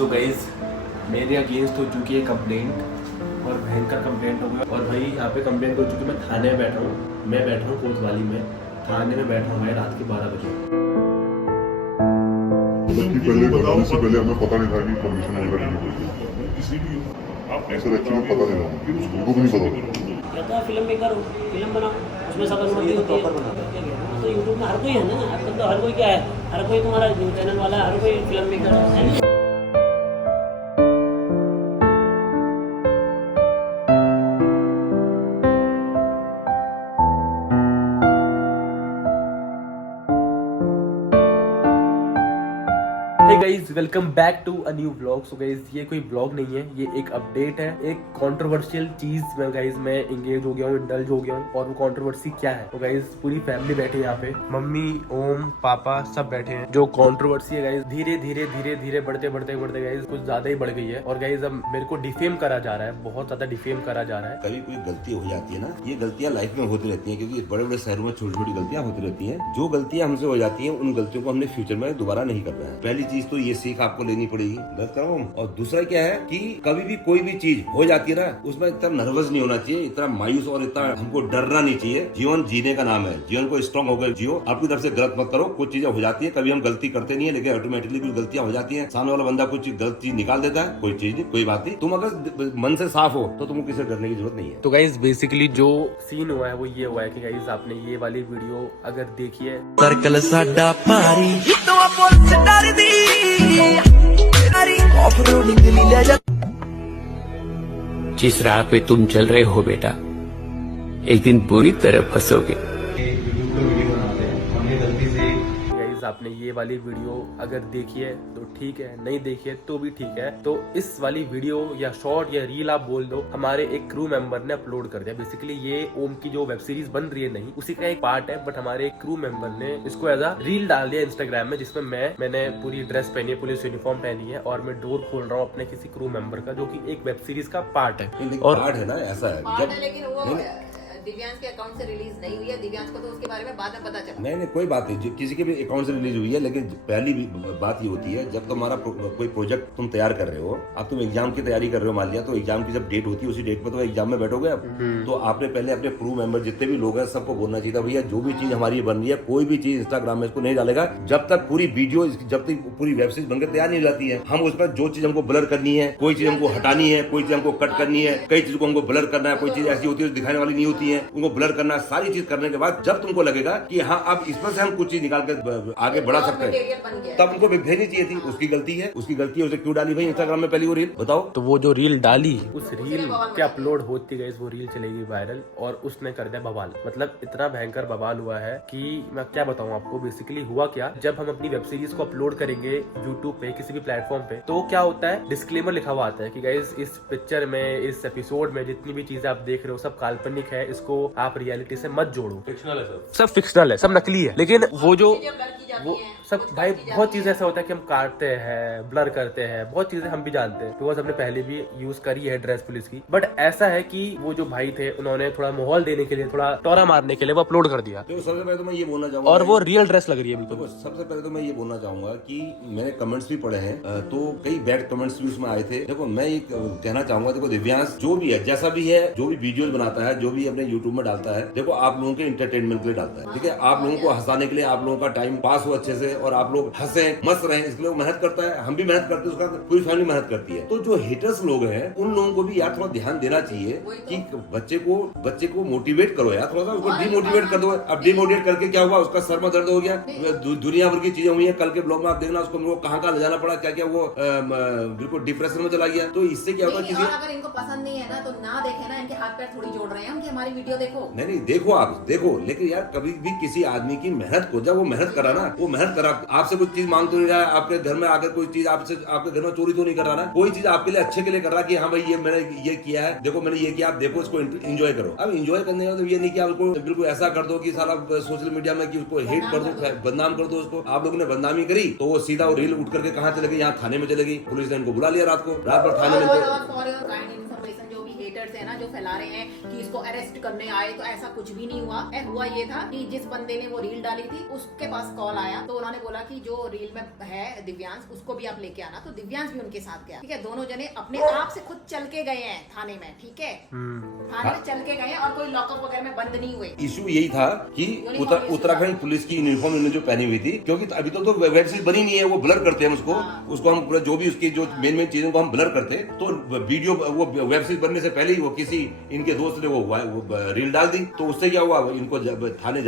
So guys मेरे against हो चुकी है कंप्लेंट और भयंकर कंप्लेंट हो गया। और भाई यहाँ पे कंप्लेंट हो चुकी है। मैं थाने में बैठा हूँ, कोतवाली में थाने में बैठा हूँ भाई रात के 12 बजे। पहले बताने से पहले हमें पता नहीं था कि परमिशन वगैरह नहीं होती। सर एक्चुअली पता नहीं था, उनको भी नहीं पता। कहता है फिल्म मेकर हो, फिल्म बनाओ, उसमें सब अनुमति होती है। तो यूट्यूब में हर कोई है ना, आजकल तो हर कोई क्या है, हर कोई तुम्हारा चैनल वाला, हर कोई फिल्म मेकर है ना। Hey guys welcome back to a new blog. So guys ये कोई ब्लॉग नहीं है, ये एक अपडेट है, एक कंट्रोवर्शियल चीज में गाइज मैं इंगेज हो गया हूँ, इंडल्ज हो गया हूँ। और वो कंट्रोवर्सी क्या है? तो गाइज पूरी फैमिली बैठी है यहाँ पे, मम्मी, ओम, पापा सब बैठे हैं। जो कंट्रोवर्सी है गाइज धीरे धीरे बढ़ते गाइज कुछ ज्यादा ही बढ़ गई है। और गाइज अब मेरे को डिफेम करा जा रहा है, बहुत ज्यादा डिफेम करा जा रहा है। कभी कोई गलती हो जाती है ना, ये गलतियां लाइफ में होती रहती हैं, क्योंकि बड़े बड़े शहरों में छोटी छोटी गलतियां होती रहती हैं। जो गलतियां हमसे हो जाती हैं उन गलतियों को हमने फ्यूचर में दोबारा नहीं करना है। पहली चीज तो ये सीख आपको लेनी पड़ेगी, गलत करो। और दूसरा क्या है कि कभी भी कोई भी चीज हो जाती है ना, उसमें इतना नर्वस नहीं होना चाहिए, इतना मायूस और इतना हमको डरना नहीं चाहिए। जीवन जीने का नाम है, जीवन को स्ट्रांग होकर जियो। अपनी तरफ से गलत मत करो। कुछ चीजें हो जाती है, कभी हम गलती करते नहीं है, लेकिन ऑटोमेटिकली कुछ गलतियां हो जाती है। सामने वाला बंदा कुछ गलत चीज निकाल देता है, कोई चीज नहीं, कोई बात नहीं। तुम अगर मन से साफ हो तो तुमको किसी डरने की जरूरत नहीं है। तो गाइज बेसिकली जो सीन हुआ है वो ये हुआ है कि गाइज आपने ये वाली वीडियो अगर देखी है, सर्कल साडा भारी तो पुलिस डरदी ऑफ-रोडिंग दिल्ली ले जा। जिस राह पे तुम चल रहे हो बेटा, एक दिन बुरी तरह फंसोगे। गाइज आपने ये वाली वीडियो अगर देखी है तो ठीक है, नहीं देखी है तो भी ठीक है। तो इस वाली वीडियो या शॉर्ट या रील आप बोल दो, हमारे एक क्रू मेंबर ने अपलोड कर दिया। बेसिकली ये ओम की जो वेब सीरीज बन रही है नहीं उसी का एक पार्ट है, बट हमारे एक क्रू मेंबर ने इसको एज अ रील डाल दिया इंस्टाग्राम में, जिसमें मैंने पूरी ड्रेस पहनी है, पुलिस यूनिफॉर्म पहनी है और मैं डोर खोल रहा हूँ अपने किसी क्रू मेंबर का, जो की एक वेब सीरीज का पार्ट है। और पार्ट है ना, ऐसा है जब लेकिन वो दिव्यांश के अकाउंट से रिलीज नहीं हुई है। दिव्यांश को तो उसके बारे में बाद में पता चला। नहीं कोई बात नहीं, किसी के भी अकाउंट से रिलीज हुई है, लेकिन पहली बात ये होती है जब तुम्हारा कोई प्रोजेक्ट तुम तैयार कर रहे हो, अब तुम एग्जाम की तैयारी कर रहे हो, मान लिया तो एग्जाम की जब डेट होती है उसी डेट पर तो एग्जाम में बैठोगे आप। तो आपने पहले अपने क्रू मेंबर जितने भी लोग हैं सबको बोलना चाहिए था, भैया जो भी चीज हमारी बन रही है, कोई भी चीज इंस्टाग्राम में इसको नहीं डालेगा जब तक पूरी वीडियो, जब तक पूरी वेब सीरीज बनकर तैयार नहीं जाती है। हम उस पर जो चीज हमको ब्लर करनी है, कोई चीज हमको हटानी है, कोई चीज हमको कट करनी है, कई चीज को हमको ब्लर करना है, कोई चीज ऐसी होती है दिखाने वाली नहीं होती है, उनको ब्लर करना, सारी चीज करने के बाद जब तुमको लगेगा कि हाँ अब इसमें से हम कुछ चीज निकाल कर आगे बढ़ा सकते हैं, तब उनको भेजनी चाहिए थी। उसकी गलती है, उसे क्यों डाली भाई इंस्टाग्राम में पहली वो रील? बताओ। तो वो जो रील डाली, उस रील के अपलोड होती गई वो रील चलेगी वायरल और उसने कर दिया बवाल। मतलब इतना भयंकर बवाल हुआ है कि मैं क्या बताऊं आपको। बेसिकली हुआ क्या, जब हम अपनी वेब सीरीज को अपलोड करेंगे यूट्यूब पे किसी भी प्लेटफॉर्म पे, तो क्या होता है, डिस्क्लेमर लिखा हुआ आता है कि गाइस इस पिक्चर में, इस एपिसोड में जितनी भी चीजें आप देख रहे हो सब काल्पनिक है, इसको आप रियलिटी से मत जोड़ो, फिक्शनल है, सब फिक्शनल है, सब नकली है। लेकिन वो जो वो सब भाई बहुत चीजें ऐसा होता है कि हम काटते हैं, ब्लर करते हैं, बहुत चीजें हम भी जानते हैं, बिकॉज हमने पहले भी यूज करी है ड्रेस पुलिस की। बट ऐसा है कि वो जो भाई थे उन्होंने थोड़ा माहौल देने के लिए, थोड़ा टोरा मारने के लिए वो अपलोड कर दिया। तो सबसे पहले तो मैं ये बोलना चाहूंगा, और वो रियल ड्रेस लग रही है बिल्कुल। सबसे पहले तो मैं ये बोलना चाहूंगा कि मैंने कमेंट्स भी पढ़े हैं, तो कई बैड कमेंट्स भी उसमें आए थे। देखो मैं ये कहना चाहूंगा, देखो दिव्यांश जो भी है, जैसा भी है, जो भी वीडियोस बनाता है, जो भी अपने यूट्यूब में डालता है, देखो आप लोगों के इंटरटेनमेंट के लिए डालता है, ठीक है, आप लोगों को हंसाने के लिए, आप लोगों का टाइम पास हो अच्छे से और आप लोग हंसे मस्त रहे, इसके लिए मेहनत करता है, हम भी मेहनत करते हैं, उसका पूरी फैमिली मेहनत करती है। तो जो हेटर्स लोग हैं उन लोगों को भी यार थोड़ा ध्यान देना चाहिए कि बच्चे को मोटिवेट करो यार, थोड़ा सा उसको डिमोटिवेट कर दो। अब डिमोटिवेट करके क्या हुआ, उसका सर में दर्द हो गया, दुनिया भर की चीजें हुई है। कल के ब्लॉग में आप देखना उसको कहाँ ले जाना पड़ा, क्या क्या वो बिल्कुल डिप्रेशन में चला गया। तो इससे क्या होगा, किसी अगर इनको पसंद नहीं है ना तो ना देखे ना, इनके हाथ पैर थोड़ी जोड़ रहे हैं हम कि हमारी वीडियो देखो। नहीं देखो, आप देखो, लेकिन यार कभी भी किसी आदमी की मेहनत को, जब वो मेहनत करा ना, वो मेहनत करा, आपसे कुछ चीज मांग तो नहीं रहा है, आपके घर में आकर कोई चीज आपसे, आपके घर में चोरी तो नहीं कर रहा ना, कोई चीज आपके लिए अच्छे के लिए कर रहा कि हाँ भाई ये मैंने ये किया है, देखो मैंने ये किया, आप देखो, इसको एंजॉय करो। अब एंजॉय करने का तो ये नहीं कि आप उसको बिल्कुल ऐसा कर दो कि सारा सोशल मीडिया में कि उसको हेट कर दो, बदनाम कर दो उसको। आप लोगों ने बदनामी करी तो वो सीधा वो रील उठ करके कहाँ चले गई, यहाँ थाने में चले गई, पुलिस ने इनको बुला लिया रात भर थाने में। रूमर्स है ना जो फैला रहे हैं कि इसको अरेस्ट करने आए, तो ऐसा कुछ भी नहीं हुआ। हुआ ये था कि जिस बंदे ने वो रील डाली थी उसके पास कॉल आया, तो उन्होंने बोला कि जो रील में है दिव्यांश उसको भी आप लेके आना, तो दिव्यांश भी उनके साथ गया। ठीक है, दोनों जने अपने आप से खुद चल के गए हैं थाने में। ठीक है, थाने में चल के गए हैं और कोई लॉकअप वगैरह में बंद नहीं हुए। इशू यही था कि उत्तराखंड पुलिस की यूनिफॉर्म इन्होंने जो पहनी हुई थी, क्योंकि अभी तक तो वेब सीरीज बनी नहीं है, वो ब्लर करते हैं उसको हम जो भी उसकी जो मेन चीजों को हम ब्लर करते, तो वीडियो वो वेब सीरीज बनने से पहले ही वो किसी इनके दोस्त ने वो रील डाल दी, तो उससे क्या हुआ, इनको जब थाने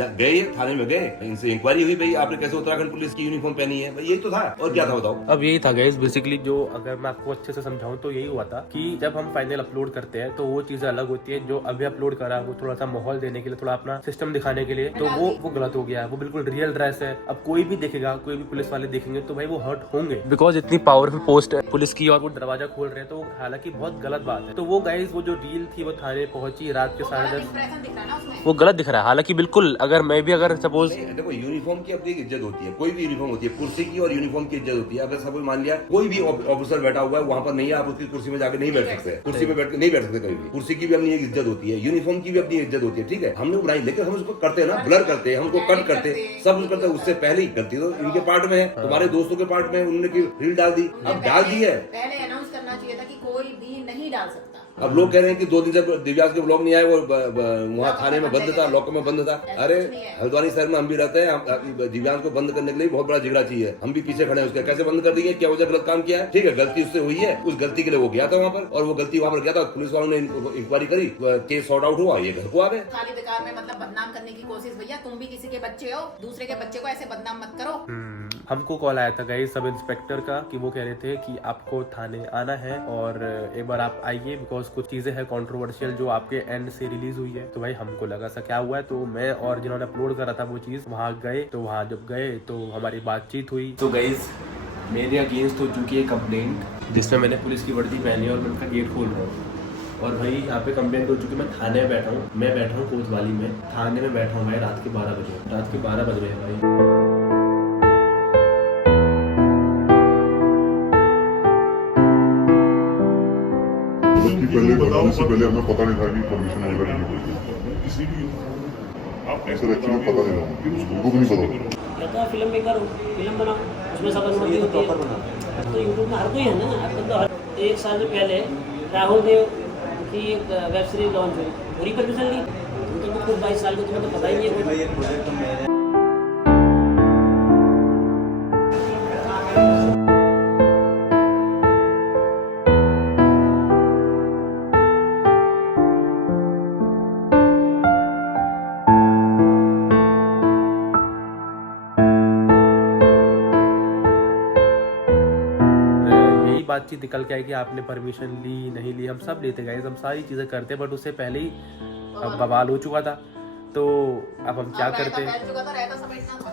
में गए, इनसे इंक्वायरी हुई, भाई आपने कैसे उत्तराखंड पुलिस की यूनिफॉर्म पहनी है, भाई यही तो था, और क्या था बताओ। अब यही था गाइस बेसिकली, जो अगर मैं आपको अच्छे से समझाऊं तो यही हुआ था कि जब हम फाइनल अपलोड करते हैं तो वो चीजें अलग होती है। जो अभी अपलोड करा वो थोड़ा सा माहौल देने के लिए, थोड़ा अपना सिस्टम दिखाने के लिए, तो वो गलत हो गया। वो बिल्कुल रियल ड्रेस है। अब कोई भी देखेगा, कोई भी पुलिस वाले देखेंगे तो भाई वो हर्ट होंगे, बिकॉज इतनी पावरफुल पोस्ट है पुलिस की और वो दरवाजा खोल रहे हैं, तो हालांकि बहुत गलत बात है। तो वो गाइस वो जो रील थी वो थाने पहुंची रात के 10:30, वो गलत दिख रहा है। हालांकि बिल्कुल अगर सपोज देखो यूनिफॉर्म की अपनी इज्जत होती है, कोई भी यूनिफॉर्म होती है, कुर्सी की और यूनिफॉर्म की इज्जत होती है। अगर सपोज मान लिया कोई भी ऑफिसर बैठा हुआ है वहाँ पर नहीं है, आप उसकी कुर्सी में जाकर नहीं बैठ सकते, कुर्सी में बैठ नहीं बैठ सकते कभी भी। कुर्सी की भी अपनी एक इज्जत होती है, यूनिफॉर्म की भी अपनी इज्जत होती है। ठीक है, हमने बनाई, लेकिन हम उसको करते हैं ना, ब्लर करते हैं, हमको कट करते, सब कुछ करते हैं। उससे पहले ही गलती तो इनके पार्ट में है, तुम्हारे दोस्तों के पार्ट में है, उन्होंने रील डाल दी, अब डाल दी है, पहले अनाउंस करना चाहिए था कि कोई भी नहीं डाल सकता। अब लोग कह रहे हैं कि 2 दिन से दिव्यांश के ब्लॉग नहीं आए, वो वहाँ थाने में बंद था, लॉकअप में बंद था। अरे हल्द्वानी शहर में हम भी रहते हैं, दिव्यांश को बंद करने के लिए बहुत बड़ा झगड़ा चाहिए, हम भी पीछे खड़े हैं उसके, कैसे बंद कर देंगे, क्या वजह गलत काम किया है। ठीक है, गलती उससे हुई है, उस गलती के लिए वो गया था वहाँ पर, और वो गलती वहाँ पर गया था, पुलिस वालों ने इंक्वायरी करी, केस सॉर्ट आउट हुआ, ये घर को आ गए। खाली बेकार में मतलब बदनाम करने की कोशिश। भैया तुम भी किसी के बच्चे हो, दूसरे के बच्चे को ऐसे बदनाम मत करो। हमको कॉल आया था गाइस सब इंस्पेक्टर का कि वो कह रहे थे कि आपको थाने आना है और एक बार आप आइए, बिकॉज कुछ चीजें हैं कंट्रोवर्शियल जो आपके एंड से रिलीज हुई है। तो भाई हमको लगा सा क्या हुआ है, तो मैं और जिन्होंने अपलोड करा था वो चीज वहाँ गए। तो वहाँ जब गए तो हमारी बातचीत हुई। तो गाइस मेरे अगेंस्ट हो चुकी है कंप्लेंट, जिसमें मैंने पुलिस की वर्दी पहनी और मैं उनका गेट खोल रहा हूँ। और भाई यहाँ पे कंप्लेंट हो चुकी है। मैं थाने में बैठा हूँ, मैं बैठा हूँ कोतवाली में, थाने में बैठा हूँ भाई रात के 12 बजे, रात के 12 बज रहे हैं भाई। पहले बताने से पहले हमें पता नहीं था कि परमिशन वगैरह नहीं होती, किसी भी ऐसे एक्चुअली पता नहीं था, उनको भी नहीं पता। या तो फिल्म मेकर हो, फिल्म बनाओ, उसमें सब अनुमति होती है। तो यूट्यूब में हर कोई है ना, अब तो हर 1 साल से पहले राहुल देव की एक वेब सीरीज लॉन्च हुई, पूरी परमिशन ली। तुम तो खुद 22 साल के, तुम्हें तो पता ही नहीं है। बातचीत निकल के आई कि आपने परमिशन ली नहीं ली, हम सब लेते गए, हम सारी चीजें करते, बट उससे पहले ही बवाल हो चुका था। तो अब हम क्या करते,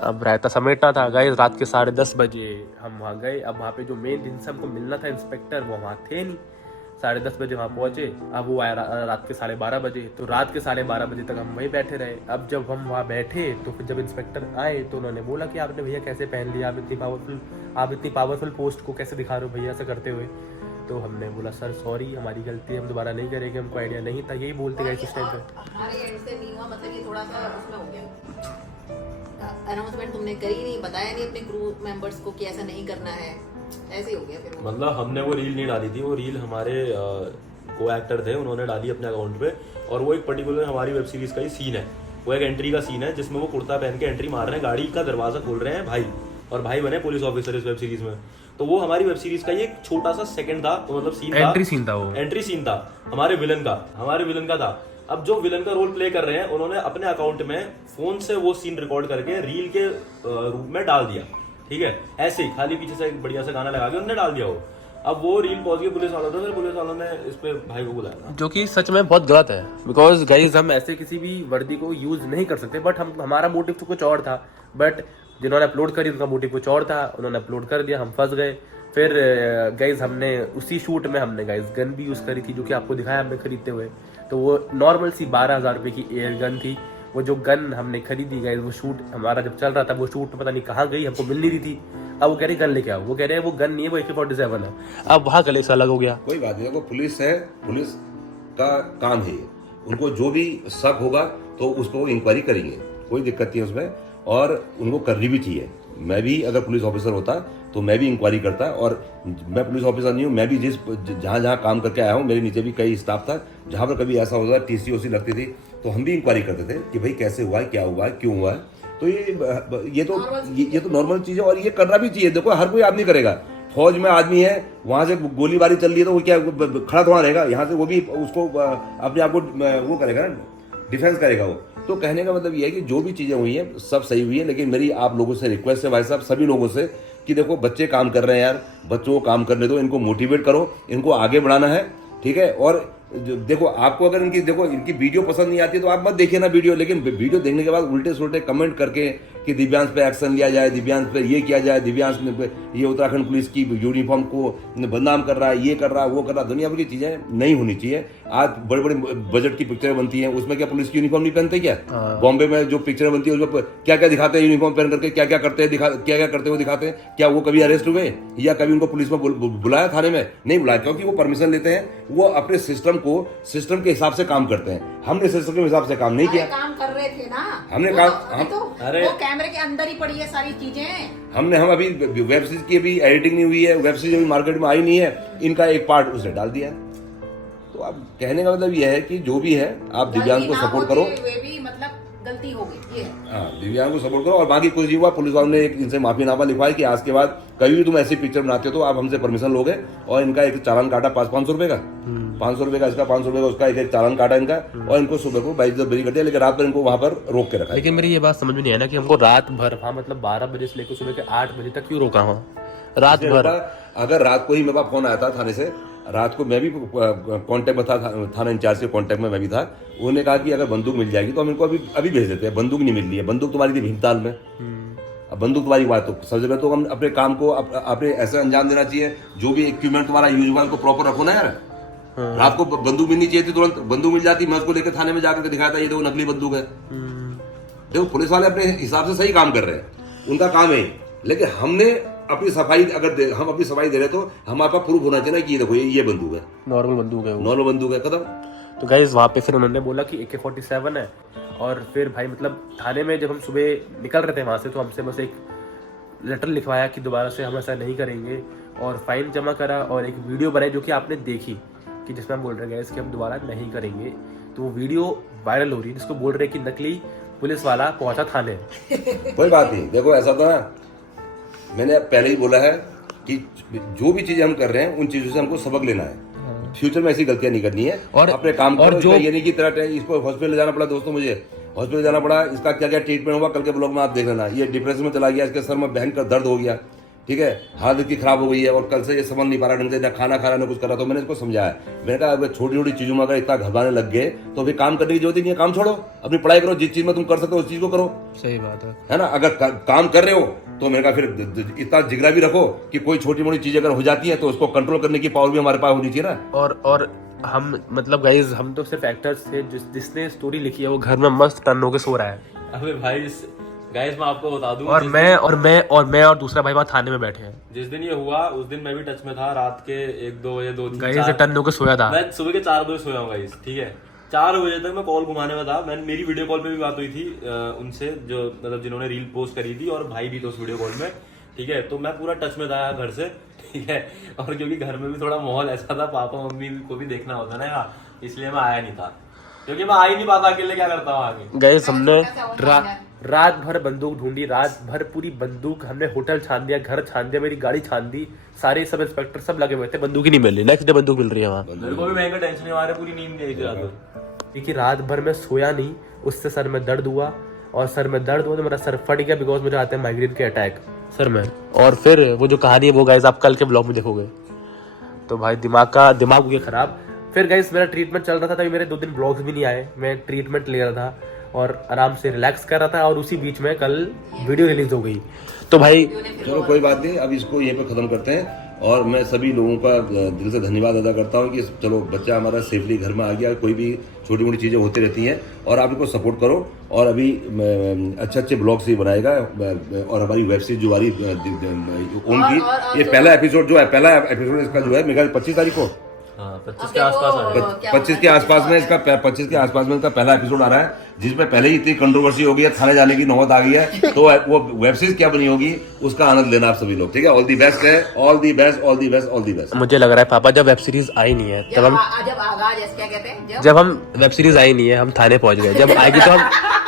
अब रायता समेटना था गाइस। रात के 10:30 बजे हम वहाँ गए। अब वहाँ पे जो मेन जिनसे हमको मिलना था इंस्पेक्टर, वो वहाँ थे नहीं। 10:30 बजे वहाँ पहुंचे, अब वो आया रात के 12:30 बजे। तो रात के 12:30 बजे तक हम वहीं बैठे रहे। अब जब हम वहाँ बैठे तो फिर जब इंस्पेक्टर आए तो उन्होंने बोला कि आपने भैया कैसे पहन लिया, आप इतनी पावरफुल पोस्ट को कैसे दिखा रहे हो भैया ऐसा करते हुए। तो हमने बोला सर सॉरी, हमारी गलती, हम दोबारा नहीं करेंगे, हमको आइडिया नहीं था। यही बोलते गए उस टाइम पे। हमारे एंड से नहीं हुआ, मतलब ये थोड़ा सा उसमें हो गया, अनाउंसमेंट तुमने करी नहीं, बताया नहीं अपने क्रू मेंबर्स को कि ऐसा नहीं करना है, ऐसे ही हो गया। फिर मतलब हमने वो रील नहीं डाली थी, वो रील हमारे को एक्टर थे, उन्होंने डाली अपने अकाउंट पे। और वो एक पर्टिकुलर हमारी वेब सीरीज का ही सीन है, वो एक एंट्री का सीन है जिसमें वो कुर्ता पहन के एंट्री मार रहे हैं, गाड़ी का दरवाजा खोल रहे हैं भाई, और भाई बने पुलिस ऑफिसर इस वेब सीरीज में। तो वो हमारी वेब सीरीज का ही एक छोटा सा सेकंड था, तो मतलब सीन था, एंट्री सीन था हमारे विलन का था। अब जो विलन का रोल प्ले कर रहे हैं, उन्होंने अपने अकाउंट में फोन से वो सीन रिकॉर्ड करके रील के रूप में डाल दिया। ठीक है, ऐसे ही खाली पीछे से एक बढ़िया सा गाना लगा के उन्होंने डाल दिया वो। अब वो रील पहुंच गई पुलिस वालों तक, फिर पुलिस वालों ने इस पे भाई को बुलाया, जो कि सच में बहुत गलत है। बिकॉज गाइज हम ऐसे किसी भी वर्दी को यूज नहीं कर सकते, बट हमारा मोटिव तो कुछ और था। बट जिन्होंने अपलोड करी उनका मोटिव कुछ और था, उन्होंने अपलोड कर दिया, हम फंस गए। फिर गाइज हमने उसी शूट में हमने गाइज गन भी यूज करी थी, जो कि आपको दिखाया हमने खरीदते हुए। तो वो नॉर्मल सी 12,000 रुपए की एयर गन थी। वो जो गन हमने खरीदी गाइज, वो शूट हमारा जब चल रहा था, वो शूट पता नहीं कहाँ गई, हमको मिल नहीं रही थी। अब वो कह रहे गन लेके आओ, वो कह रहे हैं वो गन नहीं है, वो AK-47 है। अब वहाँ कलेक्स अलग हो गया। कोई बात नहीं, देखो पुलिस है, पुलिस का काम है। उनको जो भी शक होगा तो उसको इंक्वायरी करेंगे, कोई दिक्कत नहीं है उसमें, और उनको करनी भी चाहिए। मैं भी अगर पुलिस ऑफिसर होता तो मैं भी इंक्वायरी करता, और मैं पुलिस ऑफिसर नहीं हूँ, मैं भी जहाँ काम करके आया हूँ, मेरे नीचे भी कई स्टाफ था, जहाँ पर कभी ऐसा होता TC लगती थी तो हम भी इंक्वायरी करते थे कि भाई कैसे हुआ है, क्या हुआ है, क्यों हुआ है। तो ये तो नॉर्मल चीज़ है, और ये करना भी चाहिए। देखो हर कोई आदमी करेगा। फौज में आदमी है, वहां से गोलीबारी चल रही है तो वो क्या खड़ा थोड़ा रहेगा, यहाँ से वो भी उसको अपने आप को वो करेगा ना, डिफेंस करेगा वो। तो कहने का मतलब ये है कि जो भी चीज़ें हुई हैं सब सही हुई है, लेकिन मेरी आप लोगों से रिक्वेस्ट है भाई साहब, सभी लोगों से, कि देखो बच्चे काम कर रहे हैं यार, बच्चों को काम करने दो, इनको मोटिवेट करो, इनको आगे बढ़ाना है, ठीक है। और देखो आपको अगर इनकी वीडियो पसंद नहीं आती तो आप मत देखिए ना वीडियो, लेकिन वीडियो देखने के बाद उल्टे सुल्टे कमेंट करके कि दिव्यांश पे एक्शन लिया जाए, दिव्यांश पे ये किया जाए, दिव्यांश ये उत्तराखंड पुलिस की यूनिफॉर्म को बदनाम कर रहा है, ये कर रहा है, वो कर रहा है, दुनिया भर की चीजें नहीं होनी चाहिए। आज बड़े बड़े बजट की पिक्चरें बनती हैं, उसमें क्या पुलिस की यूनिफॉर्म नहीं पहनते क्या? बॉम्बे में जो पिक्चरें बनती है उसमें क्या क्या दिखाते हैं, यूनिफॉर्म पहन करके क्या क्या करते हैं, क्या क्या करते हुए दिखाते हैं। क्या वो कभी अरेस्ट हुए या कभी उनको पुलिस में बुलाया, थाने में नहीं बुलाया? क्योंकि वो परमिशन लेते हैं, वो अपने सिस्टम के हिसाब से काम करते हैं। हमने सिस्टम के हिसाब से काम नहीं किया, काम कर रहे थे ना हमने वो कैमरे के अंदर ही पड़ी है सारी चीजें। हम अभी वेब सीरीज की भी एडिटिंग नहीं हुई है, वेब सीरीज अभी मार्केट में आई नहीं है, इनका एक पार्ट उसने डाल दिया। तो अब कहने का मतलब यह है कि जो भी है आप दिव्यांग को सपोर्ट करो, वे भी मतलब गलती हो गई ये है। हाँ, दिव्यांग को सपोर्ट करो। और बाकी कुछ हुआ, पुलिस वालों ने इनसे माफीनामा लिखवाया कि आज के बाद कभी भी तुम ऐसी पिक्चर बनाते हो तो आप हमसे परमिशन लोगे, और इनका एक चालान काटा 500 रुपए का, 500 रुपए का इसका, 500 रुपए का उसका, एक चालान काटा इनका, और इनको सुबह को 22 बजे कर दिया, लेकिन रात भर इनको वहां पर रोक के रखा। लेकिन मेरी ये बात समझ में नहीं है ना कि हमको रात भर, हाँ मतलब 12 बजे से लेकर सुबह के 8 बजे तक क्यों रोका हुआ रात भर? अगर रात को ही मेरे पास फोन आया था थाने से, रात को मैं भी कांटेक्ट में था, थाना इंचार्ज के कांटेक्ट में मैं भी था, उन्होंने कहा कि अगर बंदूक मिल जाएगी तो हम इनको अभी भेज देते हैं। बंदूक नहीं मिल रही है, बंदूक तुम्हारी थी भीमताल में, अब बंदूक तुम्हारी बात, तो सबसे पहले तो हम अपने काम को अपने ऐसे अंजाम देना चाहिए, जो भी इक्विपमेंट तुम्हारा यूज हुआ को प्रॉपर रखो ना यार। रात को बंदूक मिलनी चाहिए थी, तुरंत बंदूक मिल जाती, मैं उसको लेकर थाने में जाकर दिखाया था, ये देखो नकली बंदूक है। देखो पुलिस वाले अपने हिसाब से सही काम कर रहे हैं, उनका काम है, लेकिन हमने अपनी सफाई, अगर हम अपनी सफाई दे रहे तो हमारे पास प्रूफ होना चाहिए कि ये देखो ये बंदूक है, नॉर्मल बंदूक है, नॉर्मल बंदूक है, खत्म। तो गाइस वहाँ पे फिर उन्होंने बोला कि AK-47 है, और फिर भाई मतलब थाने में जब हम सुबह निकल रहे थे वहाँ से तो हमसे बस एक लेटर लिखवाया कि दोबारा से हम ऐसा नहीं करेंगे, और फाइन जमा करा, और एक वीडियो बनाई जो कि आपने देखी कि जिसमें हम बोल रहे हैं कि हम दोबारा नहीं करेंगे। तो वो वीडियो वायरल हो रही है जिसको बोल रहे हैं कि नकली पुलिस वाला पहुंचा थाने। कोई बात नहीं, देखो ऐसा था ना, मैंने पहले ही बोला है कि जो भी चीजें हम कर रहे हैं उन चीजों से हमको सबक लेना है, फ्यूचर में ऐसी गलतियां नहीं करनी है, और अपने काम और करो। जो ये नहीं कि तरह इसको हॉस्पिटल जाना पड़ा, दोस्तों मुझे हॉस्पिटल जाना पड़ा, इसका क्या क्या ट्रीटमेंट हुआ कल के ब्लॉग में आप देख लेना। ये डिप्रेशन में चला गया, इसके सर में भयंकर दर्द हो गया, ठीक है, हालत की खराब हो गई है, और कल से ये समझ नहीं पा रहा ढंग से, ना खाना खा रहा ना कुछ कर रहा। तो मैंने इसको समझाया, मैंने कहा अगर छोटी छोटी चीजों में अगर इतना घबराने लग गए तो अभी काम करने की जरूरत ही नहीं है, काम छोड़ो, अपनी पढ़ाई करो, जिस चीज में तुम कर सकते हो उस चीज को करो। सही बात है ना। अगर काम कर रहे हो तो मैंने कहा फिर इतना जिगरा भी रखो कि कोई छोटी मोटी चीज अगर हो जाती है तो उसको कंट्रोल करने की पावर भी हमारे पास होनी चाहिए ना। और हम मतलब गाइज हम तो सिर्फ एक्टर्स थे, जिसने स्टोरी लिखी है वो घर में मस्त टन होके सो रहा है। अबे भाई गाइस मैं आपको बता दूं, और मैं और दूसरा भाई वहाँ थाने में बैठे हैं। जिस दिन ये हुआ उस दिन मैं भी टच में था, रात के 1-2 बजे 2-3 गाइस टन होके सोया था। मैं सुबह के 4 बजे सोया हूँ गाइस, ठीक है, 4 बजे तक मैं कॉल घुमाने में था। मेरी वीडियो कॉल पे भी बात हुई थी उनसे, जो मतलब जिन्होंने रील पोस्ट करी थी, और भाई भी तो उस वीडियो कॉल में, ठीक है। तो मैं पूरा टच में था घर से, ठीक है, और क्योंकि घर में भी थोड़ा माहौल ऐसा था, पापा मम्मी को भी देखना होता ना यार, इसलिए मैं आया नहीं था, क्योंकि मैं आ ही नहीं पाता, अकेले क्या करता हूँ आगे। गाइस हमने रात भर बंदूक ढूंढी, रात भर पूरी बंदूक, हमने होटल छान दिया, घर छान दिया, मेरी गाड़ी छान दी, सारे सब इंस्पेक्टर सब लगे हुए थे, बंदूक ही नहीं मिल रही। नेक्स्ट डे बंदूक मिल रही है वहाँ। मेरे को भी भयंकर टेंशन है, हमारे पूरी नींद नहीं आई थी रात को, क्योंकि रात भर में सोया नहीं, उससे सर में दर्द हुआ, और सर में दर्द हुआ तो मेरा सर फट गया, बिकॉज मुझे आते हैं माइग्रेन के अटैक सर में। और फिर वो जो कहानी है वो गाइस आप कल के ब्लॉग में देखोगे। तो भाई दिमाग हो गया खराब। फिर गाइस मेरा ट्रीटमेंट चल रहा था, तभी मेरे 2 दिन ब्लॉग्स भी नहीं आए, मैं ट्रीटमेंट ले रहा था और आराम से रिलैक्स कर रहा था, और उसी बीच में कल वीडियो रिलीज हो गई। तो भाई चलो कोई बात नहीं, अब इसको यहीं पे खत्म करते हैं। और मैं सभी लोगों का दिल से धन्यवाद अदा करता हूं कि चलो बच्चा हमारा सेफली घर में आ गया। कोई भी छोटी मोटी चीज़ें होती रहती हैं, और आप इनको सपोर्ट करो, और अभी अच्छे ब्लॉग्स ही बनाएगा, और हमारी वेब सीरीज जो आ रही ओम की, ये पहला एपिसोड जो है, पहला एपिसोड इसका जो है मेरा 25 तारीख को हाँ 25 अब के आसपास देखो, आएगा। क्या 25 होता के है, आसपास में इसका 25 के आसपास में इसका पहला एपिसोड आ रहा है, जिसमें पहले ही इतनी कंट्रोवर्सी हो गई है, थाने जाने की नौबत आ गई है। तो वो वेब सीरीज क्या बनी होगी उसका आनंद लेना आप सभी लोग, ठीक है। ऑल दी बेस्ट है, all the best, all the best, all the best. मुझे लग रहा है पापा जब वेब सीरीज आई नहीं है तब हम जब आगाज क्या कहते हैं जब हम वेब सीरीज आई नहीं है हम थाने पहुंच गए, जब आएगी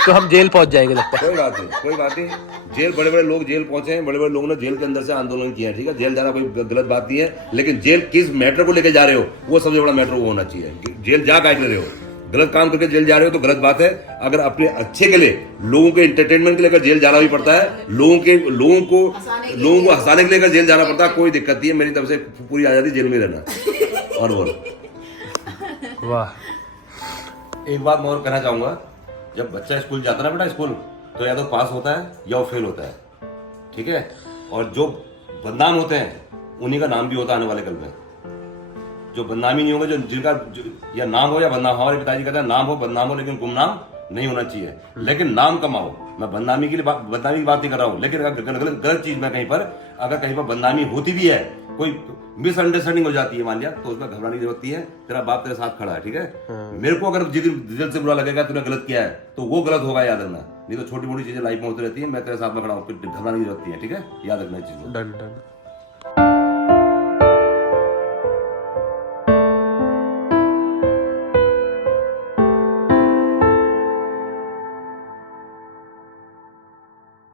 तो हम जेल पहुंच जाएंगे लगता है। कोई बात नहीं, कोई बात नहीं। जेल, बड़े बड़े लोग जेल पहुंचे हैं, बड़े बड़े लोगों ने जेल के अंदर से आंदोलन किया है, ठीक है। जेल जाना कोई गलत बात नहीं है, लेकिन जेल किस मैटर को लेकर जा रहे हो वो सबसे बड़ा मैटर वो होना चाहिए। जेल जा काट रहे हो, गलत काम करके जेल जा रहे हो तो गलत बात है। अगर अपने अच्छे के लिए, लोगों के एंटरटेनमेंट के लिए अगर जेल जाना भी पड़ता है, लोगों को हंसाने के लिए अगर जेल जाना पड़ता है, कोई दिक्कत नहीं है। मेरी तरफ से पूरी आजादी जेल में रहना। और बोल, वाह। एक बात मैं और कहना चाहूंगा, जब बच्चा स्कूल जाता है ना बेटा, स्कूल तो या तो पास होता है या वो फेल होता है, ठीक है। और जो बदनाम होते हैं उन्हीं का नाम भी होता है आने वाले कल में। जो बदनामी नहीं होगा, या नाम हो या बदनाम हो, हमारे पिताजी कहते हैं नाम हो बदनाम हो लेकिन गुमनाम नहीं होना चाहिए, लेकिन नाम कमाओ। मैं बदनामी की बात नहीं कर रहा हूँ, लेकिन अगर गलत चीज में कहीं पर अगर कहीं पर बदनामी होती भी है, कोई मिसअंडरस्टैंडिंग हो जाती है मान लिया, तो उसमें घबराने की जरूरत नहीं है। तेरा बाप तेरे साथ खड़ा है, ठीक है। मेरे को अगर जिस दिल से बुरा लगेगा तूने गलत किया है तो वो गलत होगा, याद रखना। नहीं तो छोटी मोटी चीजें लाइफ में होती रहती है, मैं तेरे साथ में खड़ा हूँ, घबराने की जरूरत नहीं है, ठीक है। याद रखना इस चीज को। Done done.